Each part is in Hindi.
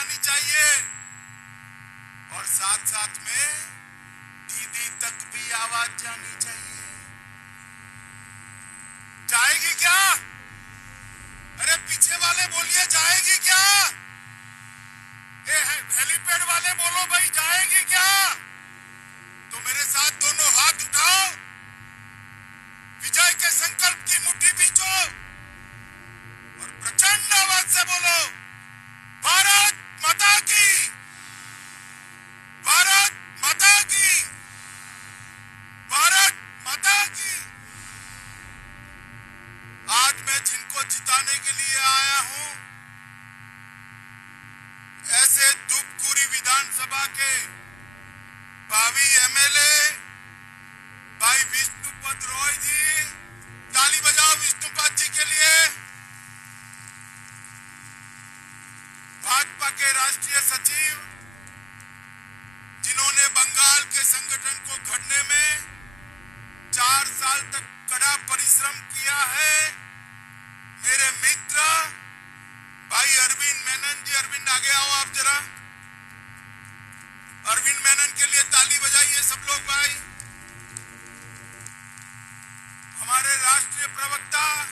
जानी चाहिए और साथ साथ में दीदी तक भी आवाज जानी चाहिए। जाएगी क्या? अरे पीछे वाले बोलिए, जाएगी क्या? हेलीपैड वाले बोलो भाई, जाएगी क्या? तो मेरे साथ दोनों हाथ उठाओ, विजय के संकल्प की मुट्ठी बींचो और प्रचंड आवाज से बोलो, भारत माता की, भारत माता की, भारत माता की। आज मैं जिनको जिताने के लिए आया हूं, ऐसे धूपगुड़ी विधानसभा के भावी एमएलए भाई विष्णुपद रॉय जी, ताली बजाओ विष्णुपद जी के लिए। भाजपा के राष्ट्रीय सचिव, जिन्होंने बंगाल के संगठन को गढ़ने में 4 साल तक कड़ा परिश्रम किया है, मेरे मित्र भाई अरविंद मेनन जी। अरविंद आगे आओ आप जरा। अरविंद मेनन के लिए ताली बजाइए सब लोग भाई। हमारे राष्ट्रीय प्रवक्ता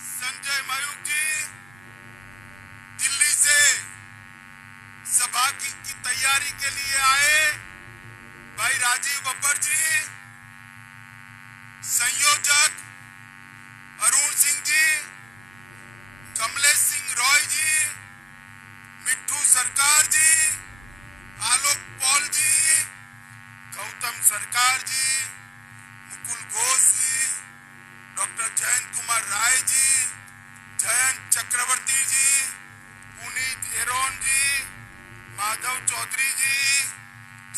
संजय मयूख जी, दिल्ली से सभा की तैयारी के लिए आए भाई राजीव बब्बर जी, संयोजक अरुण सिंह जी, कमलेश सिंह रॉय जी, मिट्ठू सरकार जी, आलोक पॉल जी, गौतम सरकार जी, मुकुल घोष जी, डॉक्टर जयंत कुमार राय जी, जयंत चक्रवर्ती जी, पुनीत एरोन जी, माधव चौधरी जी,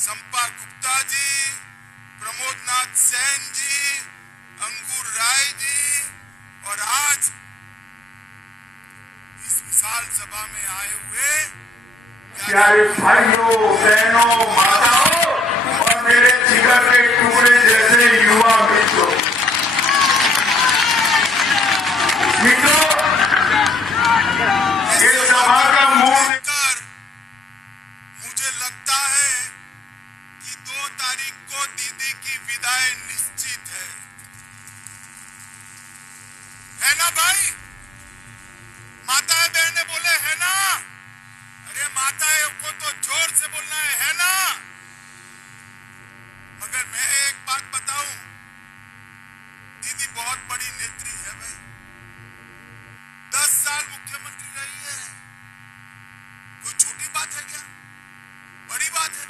संपा गुप्ता जी, प्रमोद नाथ सेन जी, अंकुर राय जी, और आज इस विशाल सभा में आए हुए प्यारे भाइयों, बहनों, माताओं और मेरे जिगर के टुकड़े जैसे युवा मित्रों, इस सभा का मूल मुझे लगता है कि 2 तारीख को दीदी की विदाई निश्चित है ना भाई? माताएं बहनें बोले है ना? अरे माताएं को तो जोर से बोलना है ना? मगर मैं एक बात बताऊं, दीदी बहुत बड़ी नेत्री है भाई। 10 साल मुख्यमंत्री रही है, कोई छोटी बात है क्या? बड़ी बात है।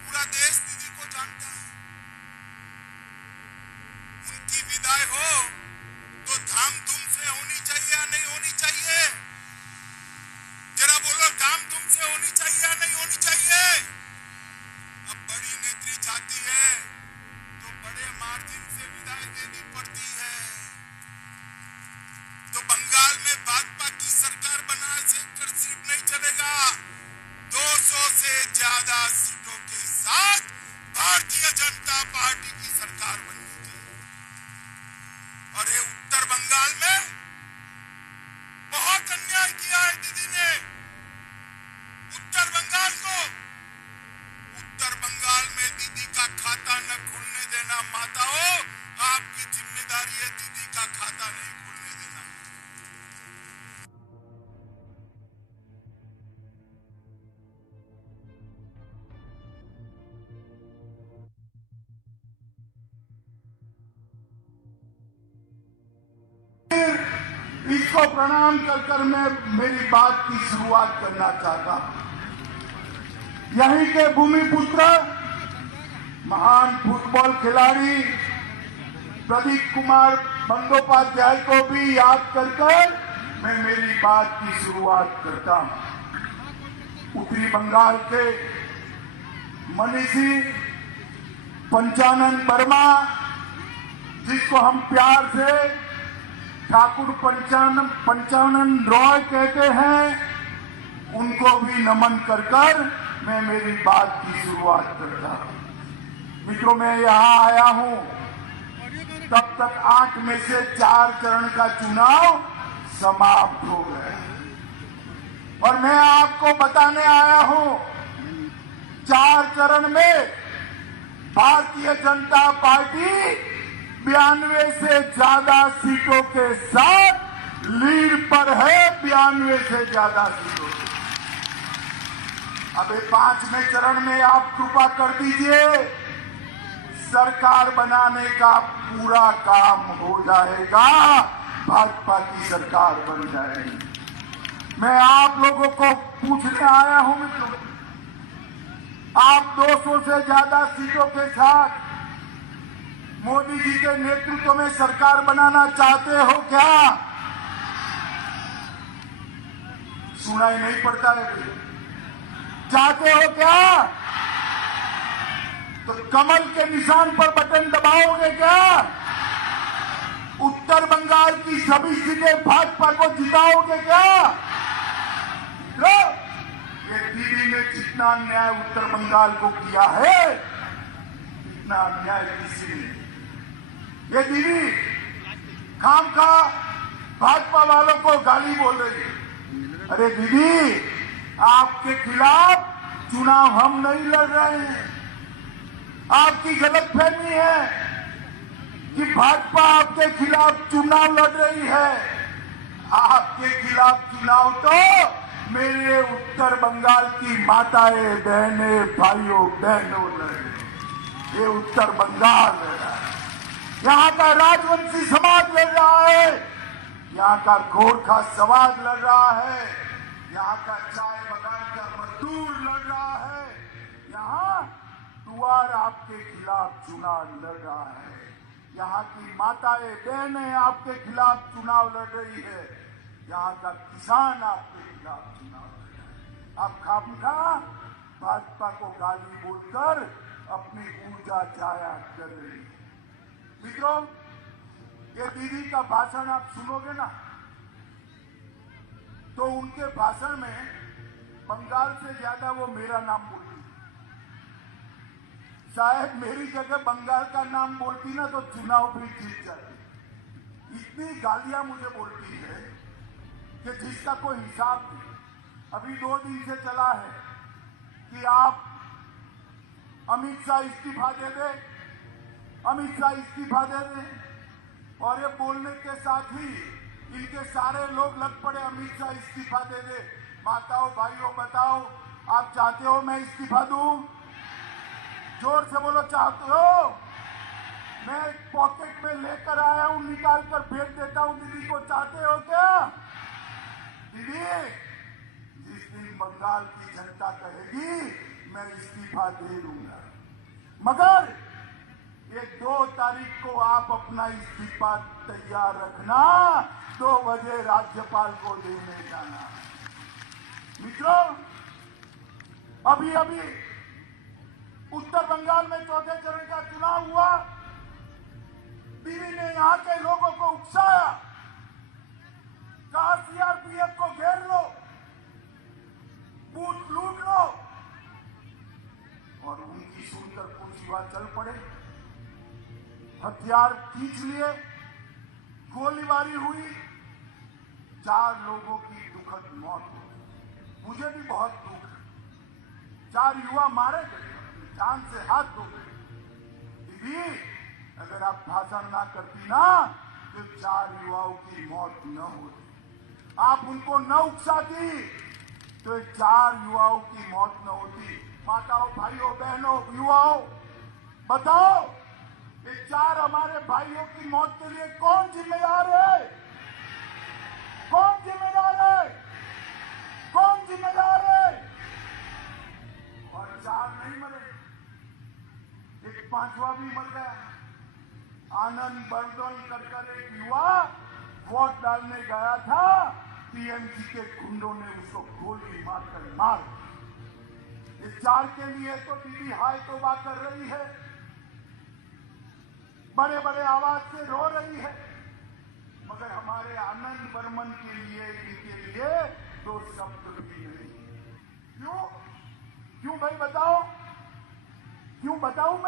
पूरा देश दीदी को जानता है। उनकी विदाई हो तो धामधूम से होनी चाहिए या नहीं होनी चाहिए? जरा बोलो, धामधूम से होनी चाहिए या नहीं होनी चाहिए? अब बड़ी नेत्री चाहती है तो बड़े मार्जिन से विदाई देनी पड़ती है। तो बंगाल में भाजपा की सरकार बनाने से सिर्फ नहीं चलेगा, 200 से ज्यादा सीटों के साथ भारतीय जनता पार्टी की सरकार बननी चाहिए। और ये उत्तर बंगाल में बहुत अन्याय किया है दीदी ने। उत्तर बंगाल में दीदी का खाता न खुलने देना। माताओं, आपकी जिम्मेदारी है दीदी का खाता नहीं खुलने देना। इसको प्रणाम कर मैं मेरी बात की शुरुआत करना चाहता हूं। यहीं के भूमिपुत्र, महान फुटबॉल खिलाड़ी प्रदीप कुमार बंदोपाध्याय को भी याद कर मैं मेरी बात की शुरुआत करता हूं। उत्तरी बंगाल के मनीषी पंचानन वर्मा, जिसको हम प्यार से ठाकुर पंचानन रॉय कहते हैं, उनको भी नमन कर मैं मेरी बात की शुरुआत करता हूं। मित्रों, मैं यहां आया हूं तब तक 8 में से 4 चरण का चुनाव समाप्त हो गया। और मैं आपको बताने आया हूं 4 चरण में भारतीय जनता पार्टी 92 से ज्यादा सीटों के साथ लीड पर है। 92 से ज्यादा सीटों से। अबे 5वें चरण में आप कृपा कर दीजिए, सरकार बनाने का पूरा काम हो जाएगा, भाजपा की सरकार बन जाएगी। मैं आप लोगों को पूछने आया हूं मित्रों, आप 200 से ज्यादा सीटों के साथ मोदी जी के नेतृत्व में सरकार बनाना चाहते हो क्या? सुनाई नहीं पड़ता है भाई। चाहते हो क्या? तो कमल के निशान पर बटन दबाओगे क्या? उत्तर बंगाल की सभी सीटें भाजपा को जिताओगे क्या? तो ये दीदी ने जितना अन्याय उत्तर बंगाल को किया है, इतना अन्याय किसी ने। ये दीदी खामखा भाजपा वालों को गाली बोल रही है। अरे दीदी, आपके खिलाफ चुनाव हम नहीं लड़ रहे हैं। आपकी गलतफहमी है कि भाजपा आपके खिलाफ चुनाव लड़ रही है। आपके खिलाफ चुनाव तो मेरे उत्तर बंगाल की माताएं, बहनें, भाइयों बहनों लड़ रहे हैं। ये उत्तर बंगाल लड़ रहा है, यहाँ का राजवंशी समाज लड़ रहा है, यहाँ का गोरखा समाज लड़ रहा है, यहाँ का चाय बगान का मजदूर लड़ रहा है, यहाँ दुआर आपके खिलाफ चुनाव लड़ रहा है, यहाँ की माताएं बहनें आपके खिलाफ चुनाव लड़ रही है, यहाँ का किसान आपके खिलाफ चुनाव लड़ रहा है। आप खामखा भाजपा को गाली बोलकर अपनी ऊर्जा जाया कर रही है। मित्रों, ये दीदी का भाषण आप सुनोगे ना, तो उनके भाषण में बंगाल से ज्यादा वो मेरा नाम बोलती। शायद मेरी जगह बंगाल का नाम बोलती ना तो चुनाव भी जीत जाती। इतनी गालियां मुझे बोलती है कि जिसका कोई हिसाब नहीं। अभी 2 दिन से चला है कि आप अमित शाह इस्तीफा दे दे, अमित शाह इस्तीफा दे दे, और ये बोलने के साथ ही इनके सारे लोग लग पड़े अमित शाह इस्तीफा दे दे। माताओं भाइयों बताओ, आप चाहते हो मैं इस्तीफा दूं? जोर से बोलो, चाहते हो? मैं पॉकेट में लेकर आया हूं, निकाल कर भेज देता हूं दीदी को। चाहते हो क्या? दीदी, जिस दिन बंगाल की जनता कहेगी मैं इस्तीफा दे दूंगा, मगर ये 2 तारीख को आप अपना इस्तीफा तैयार रखना, 2 बजे राज्यपाल को देने जाना। मित्रों, अभी अभी उत्तर बंगाल में 4थे चरण का चुनाव हुआ। दीदी ने यहां के लोगों को उकसाया, कहा सीआरपीएफ को घेर लो, बूथ लूट लो, और उनकी सुनकर कुछ युवा चल पड़े, हथियार खींच लिए, गोलीबारी हुई, 4 लोगों की दुखद मौत हुई। मुझे भी बहुत दुख है। 4 युवा मारे गए, जान से हाथ धो गए। दीदी, अगर आप भाषण ना करती ना तो 4 युवाओं की मौत न होती। आप उनको न उकसाती तो 4 युवाओं की मौत न होती। माताओं भाइयों बहनों युवाओं बताओ, ये 4 हमारे भाइयों की मौत के लिए कौन जिम्मेदार है? कौन जिम्मेदार है? कौन जिम्मेदार है? और 4 नहीं मरे, एक 5वां भी मर गया। आनंद बर्दन कर एक युवा वोट डालने गया था, टीएमसी के गुंडों ने उसको गोली मारकर मार। इस 4 के लिए तो दीदी हाय तौबा कर रही है, बड़े बड़े आवाज से रो रही है, मगर हमारे आनंद बर्मन के लिए, इनके लिए 2 शब्द भी नहीं। क्यों? क्यों भाई बताओ? क्यों बताऊं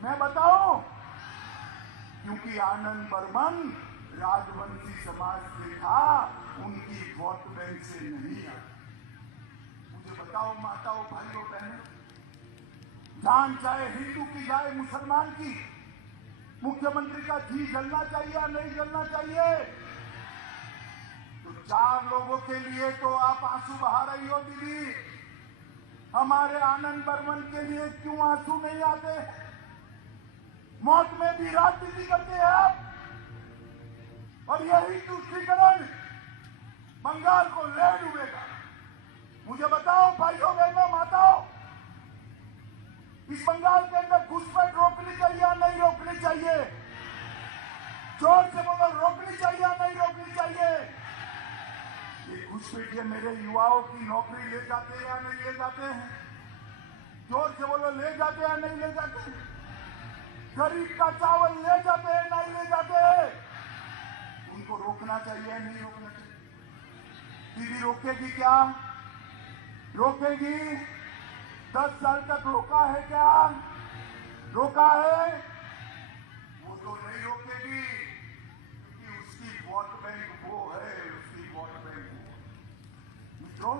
मैं बताऊं? क्योंकि आनंद बर्मन राजवंशी समाज से था, उनकी वोट बैंक से नहीं आई। मुझे बताओ माताओं, भाइयों, बहनों, जान चाहे हिंदू की जाए मुसलमान की, मुख्यमंत्री का जी जलना चाहिए या नहीं जलना चाहिए? तो 4 लोगों के लिए तो आप आंसू बहा रही हो दीदी, हमारे आनंद बर्मन के लिए क्यों आंसू नहीं आते? मौत में भी राजनीति करते हैं आप, और यही तुष्टीकरण बंगाल को ले डूबेगा। मुझे बताओ भाइयों, बहनों, माताओं, इस बंगाल के अंदर घुसपैठ रोकनी चाहिए या नहीं रोकनी चाहिए? जोर से बोलो, रोकनी चाहिए या नहीं रोकनी चाहिए? ये घुसपैठिए मेरे युवाओं की नौकरी ले जाते हैं या नहीं ले जाते हैं? जोर से बोलो, ले जाते हैं या नहीं ले जाते हैं? गरीब का चावल ले जाते हैं नहीं ले जाते हैं? उनको रोकना चाहिए या नहीं रोकना चाहिए? दीदी रोकेगी क्या? रोकेगी? 10 साल तक रोका है क्या? रोका है? वो तो नहीं रोकेगी, क्योंकि उसकी वोट बैंक वो है, उसकी वोट बैंक वो है। मित्रों,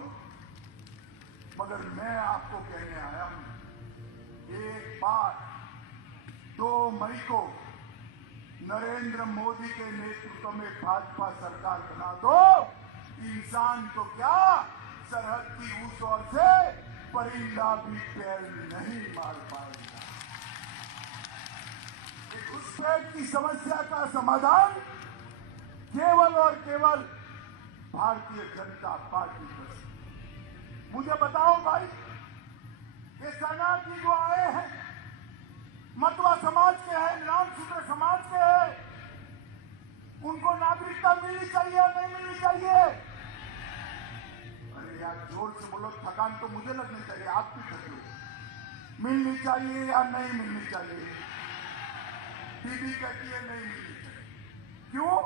मगर मैं आपको कहने आया हूं, एक बार 2 मई को नरेंद्र मोदी के नेतृत्व में भाजपा सरकार बना दो, इंसान तो क्या, सरहद की उस ओर से परिंदा भी पैर नहीं मार पाएगा। घुसपैठ की समस्या का समाधान केवल और केवल भारतीय जनता पार्टी कर सकती। मुझे बताओ भाई, ये शरणार्थी जो आए हैं, मतवा समाज के हैं, नामशूद्र समाज के हैं, उनको नागरिकता मिलनी चाहिए या नहीं मिलनी चाहिए? अरे यार, जोर से बोलो, थकान तो मुझे लगनी चाहिए, आप भी थके हो। मिलनी चाहिए या नहीं मिलनी चाहिए? दीदी कहती है नहीं मिलनी चाहिए। क्यों?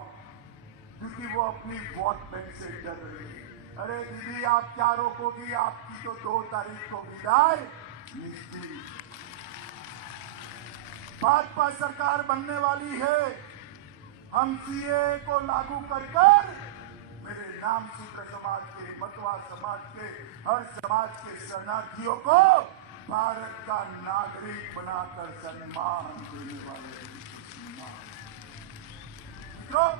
क्योंकि वो अपनी वोट बैंक से डर रही है। अरे दीदी, आप क्या रोकोगी? आपकी तो 2 तारीख को विदाई निश्चित। भाजपा सरकार बनने वाली है। हम सीए को लागू कर मेरे नामशूद्र समाज के, मतवा समाज के, हर समाज के शरणार्थियों को भारत का नागरिक बनाकर सम्मान देने वाले मित्रों,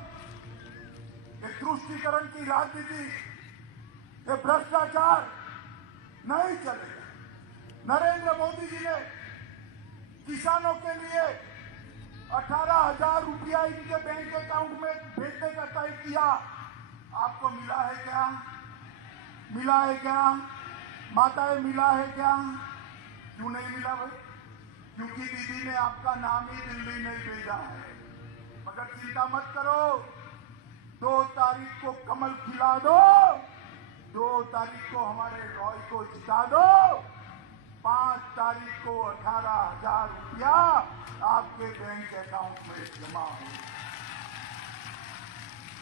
ये तुष्टीकरण की राजनीति, ये भ्रष्टाचार नहीं चलेगा। नरेंद्र मोदी जी ने किसानों के लिए 18,000 रुपया इनके बैंक अकाउंट में भेजने का तय किया। आपको मिला है क्या? मिला है क्या? माताएं, मिला है क्या? क्यों नहीं मिला भाई? क्योंकि दीदी ने आपका नाम ही दिल्ली नहीं भेजा है। मगर चिंता मत करो, 2 तारीख को कमल खिला दो, 2 तारीख को हमारे रॉय को जिता दो, 5 तारीख को 18,000 रुपया आपके बैंक अकाउंट में जमा हो।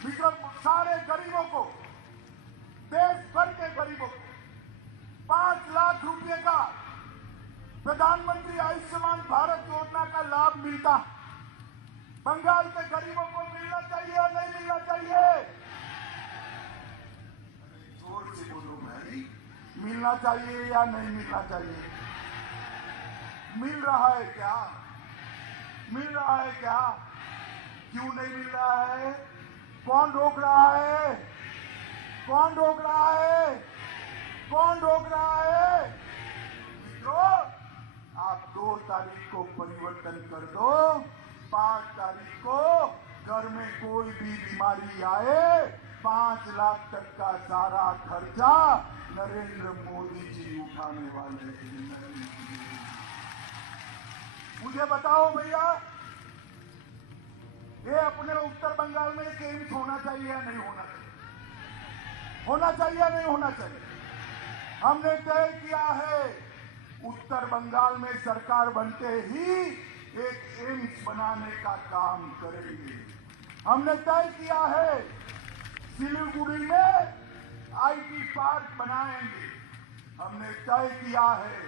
मित्रों, सारे गरीबों को, देश भर के गरीबों को 5 लाख रुपए का प्रधानमंत्री आयुष्मान भारत योजना का लाभ मिलता। बंगाल के गरीबों को मिलना चाहिए या नहीं मिलना चाहिए? जोर से बोलो भाई, मिलना चाहिए या नहीं मिलना चाहिए? मिल रहा है क्या? मिल रहा है क्या? क्यों नहीं मिल रहा है? कौन रोक रहा है? कौन रोक रहा है? कौन रोक रहा है? मित्रों, आप 2 तारीख को परिवर्तन कर दो, 5 तारीख को घर में कोई भी बीमारी आए, 5 लाख तक का सारा खर्चा नरेंद्र मोदी जी उठाने वाले हैं। मुझे बताओ भैया, ये अपने उत्तर बंगाल में एक एम्स होना चाहिए या नहीं होना चाहिए? होना चाहिए या नहीं होना चाहिए? हमने तय किया है, उत्तर बंगाल में सरकार बनते ही एक एम्स बनाने का काम करेंगे। हमने तय किया है, सिलीगुड़ी में आईटी पार्क बनाएंगे। हमने तय किया है,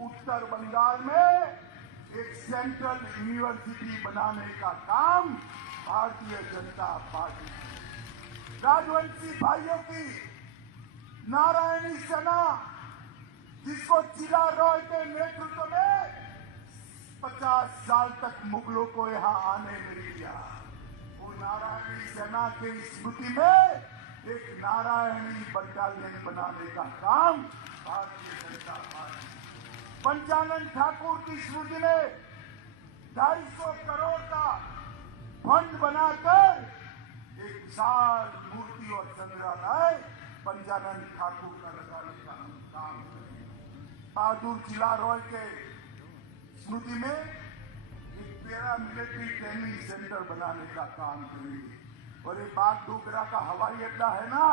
उत्तर बंगाल में एक सेंट्रल यूनिवर्सिटी बनाने का काम भारतीय जनता पार्टी, राजवंशी भाइयों की नारायणी सेना, जिसको चिला रॉय के नेतृत्व में 50 साल तक मुगलों को यहां आने नहीं दिया, वो नारायणी सेना के स्मृति में एक नारायणी बटालियन बनाने का काम भारतीय जनता पार्टी, पंचानन ठाकुर की स्मृति में 250 करोड़ का फंड बनाकर एक विशाल मूर्ति और संग्रहालय पंचानन ठाकुर का लगाने का हम काम करेंगे। बहादुर चिला रॉय के स्मृति में एक पैरा मिलिट्री ट्रेनिंग सेंटर बनाने का काम करेंगे। और ये बागडोगरा का हवाई अड्डा है ना,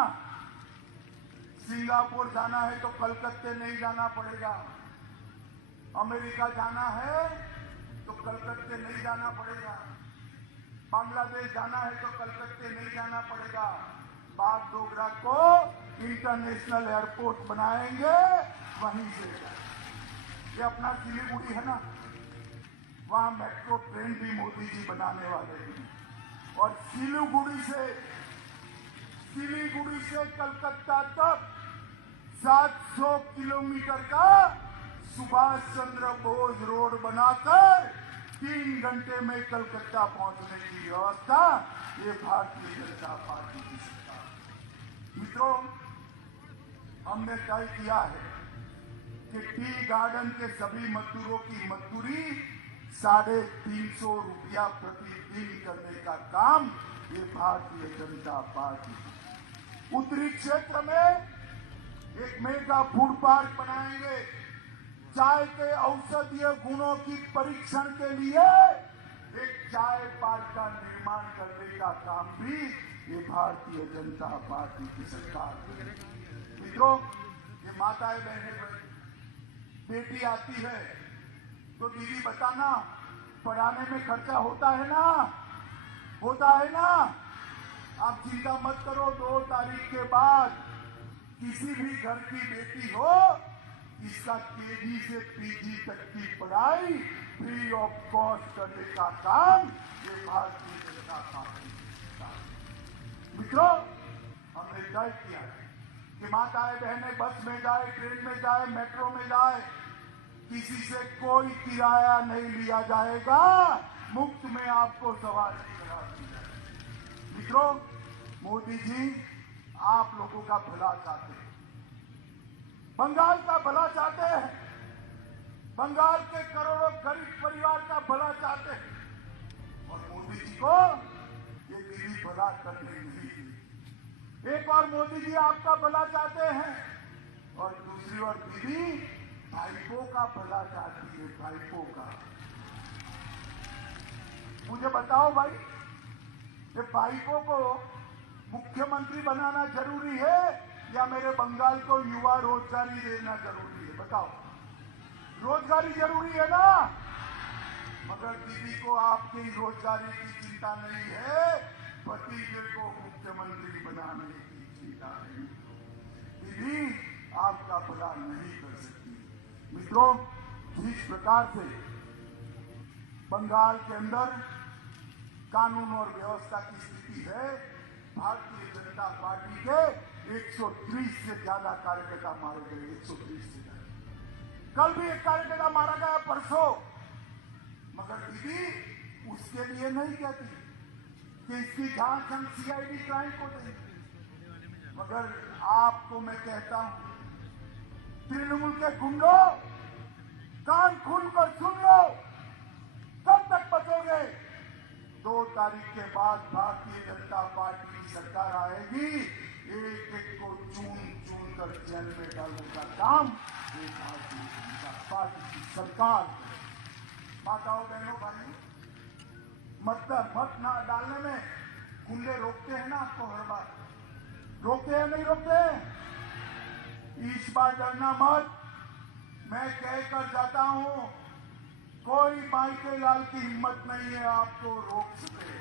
सिंगापुर जाना है तो कलकत्ते नहीं जाना पड़ेगा, अमेरिका जाना है तो कलकत्ते नहीं जाना पड़ेगा, बांग्लादेश जाना है तो कलकत्ते नहीं जाना पड़ेगा। बागडोगरा को इंटरनेशनल एयरपोर्ट बनाएंगे, वहीं से ये अपना सिलीगुड़ी है ना, वहां मेट्रो ट्रेन भी मोदी जी बनाने वाले हैं। और सिलीगुड़ी से कलकत्ता तक 700 किलोमीटर का सुभाष चंद्र बोस रोड बनाकर 3 घंटे में कलकत्ता पहुंचने की व्यवस्था ये भारतीय जनता पार्टी की सरकार। मित्रों, हमने तय किया है कि टी गार्डन के सभी मजदूरों की मजदूरी 350 रुपया प्रतिदिन करने का काम ये भारतीय जनता पार्टी। उत्तरी क्षेत्र में एक मेगा फूड पार्क बनाएंगे, चाय के औषधीय गुणों की परीक्षण के लिए एक चाय पार्क का निर्माण करने का काम भी ये भारतीय जनता पार्टी की सरकार करेगी। मित्रों, ये माताएं बहनें, बेटी आती है तो दीदी बताना, पढ़ाने में खर्चा होता है ना, होता है ना। आप चिंता मत करो, 2 तारीख के बाद किसी भी घर की बेटी हो, इसका केजी से पीजी तक की पढ़ाई फ्री ऑफ कॉस्ट करने का काम ये भारतीय जनता पार्टी करता है। मित्रों, हमने तय किया है कि माताएं बहनें बस में जाए, ट्रेन में जाए, मेट्रो में जाए, किसी से कोई किराया नहीं लिया जाएगा, मुफ्त में आपको सवारी करा दी जाएगी। मित्रों, मोदी जी आप लोगों का भला चाहते हैं, बंगाल का भला चाहते हैं, बंगाल के करोड़ों गरीब परिवार का भला चाहते हैं। और मोदी जी को ये दीदी भला करने नहीं दी। एक और मोदी जी आपका भला चाहते हैं और दूसरी ओर दीदी भाईपों का भला चाहती है, भाईपों का। मुझे बताओ भाई, ये भाईपों को मुख्यमंत्री बनाना जरूरी है या मेरे बंगाल को युवा रोजगारी देना जरूरी है? बताओ, रोजगारी जरूरी है ना, मगर दीदी को आपकी रोजगारी की चिंता नहीं है, भतीजे को मुख्यमंत्री बनाने की चिंता है। दीदी आपका भला नहीं कर सकती। मित्रों, जिस प्रकार से बंगाल के अंदर कानून और व्यवस्था की स्थिति है, भारतीय जनता पार्टी के 130 से ज्यादा कार्यकर्ता मारे गए, 130 से ज्यादा। कल भी एक कार्यकर्ता मारा गया, परसों। मगर दीदी उसके लिए नहीं कहती कि इसकी जांच हम सीआईडी क्राइम को देंगे, मगर आपको मैं कहता हूं, तृणमूल के गुंडों, कान खोलकर सुन लो, कब तक बचोगे? 2 तारीख के बाद भारतीय जनता पार्टी की सरकार आएगी, एक एक को चून चून कर जेल में डालने का काम ये भारतीय जनता पार्टी की सरकार। माताओं बहनों भाइयों, मत ना डालने में गुंडे रोकते हैं ना आपको, हर बार रोकते हैं, नहीं रोकते हैं? इस बार डरना मत, मैं कहकर जाता हूं, कोई माइके लाल की हिम्मत नहीं है आपको रोक सके,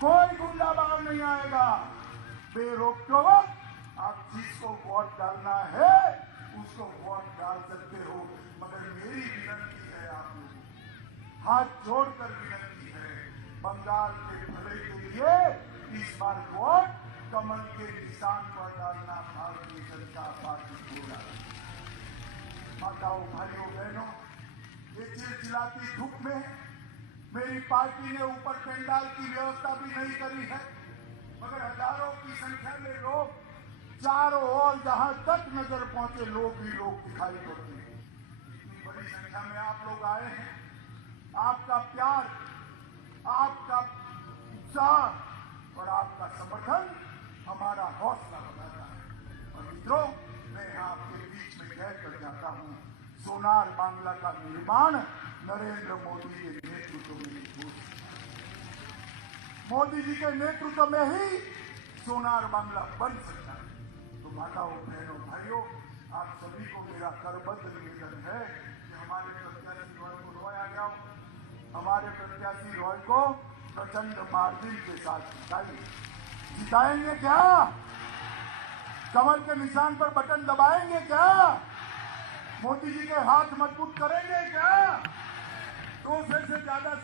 कोई गुंडा बाहर नहीं आएगा। बेरोक टोक आप जिसको वोट डालना है उसको वोट डाल सकते हो, मगर मेरी विनती है आप लोगों को, हाथ जोड़कर विनती है, बंगाल के भले के लिए इस बार वोट कमल के निशान पर डालना भारतीय जनता पार्टी को डालना। माताओं, भाइयों, बहनों, ये चिलचिलाती धूप में मेरी पार्टी ने ऊपर पंडाल की व्यवस्था भी नहीं करी है, मगर हजारों की संख्या में लोग चारों ओर जहां तक नजर पहुंचे लोग ही लोग दिखाई पड़ते हैं। इतनी बड़ी संख्या में आप लोग आए हैं, आपका प्यार, आपका उत्साह और आपका समर्थन हमारा हौसला बढ़ाता है। और मित्रों, मैं आपके बीच में कहकर जाता हूं, सोनार बांग्ला का निर्माण नरेंद्र मोदी के नेतृत्व में हो। मोदी जी के नेतृत्व में ही सोनार बांग्ला बन सकता है। तो माताओं, बहनों, भाइयों, आप सभी को मेरा करबद्ध निवेदन है कि हमारे प्रत्याशी रॉय को रॉय आ जाओ, हमारे प्रत्याशी रॉय को प्रचंड मार्जिन के साथ जिताएंगे क्या? कमल के निशान पर बटन दबाएंगे क्या? मोदी जी के हाथ मजबूत करेंगे क्या? 200 से ज्यादा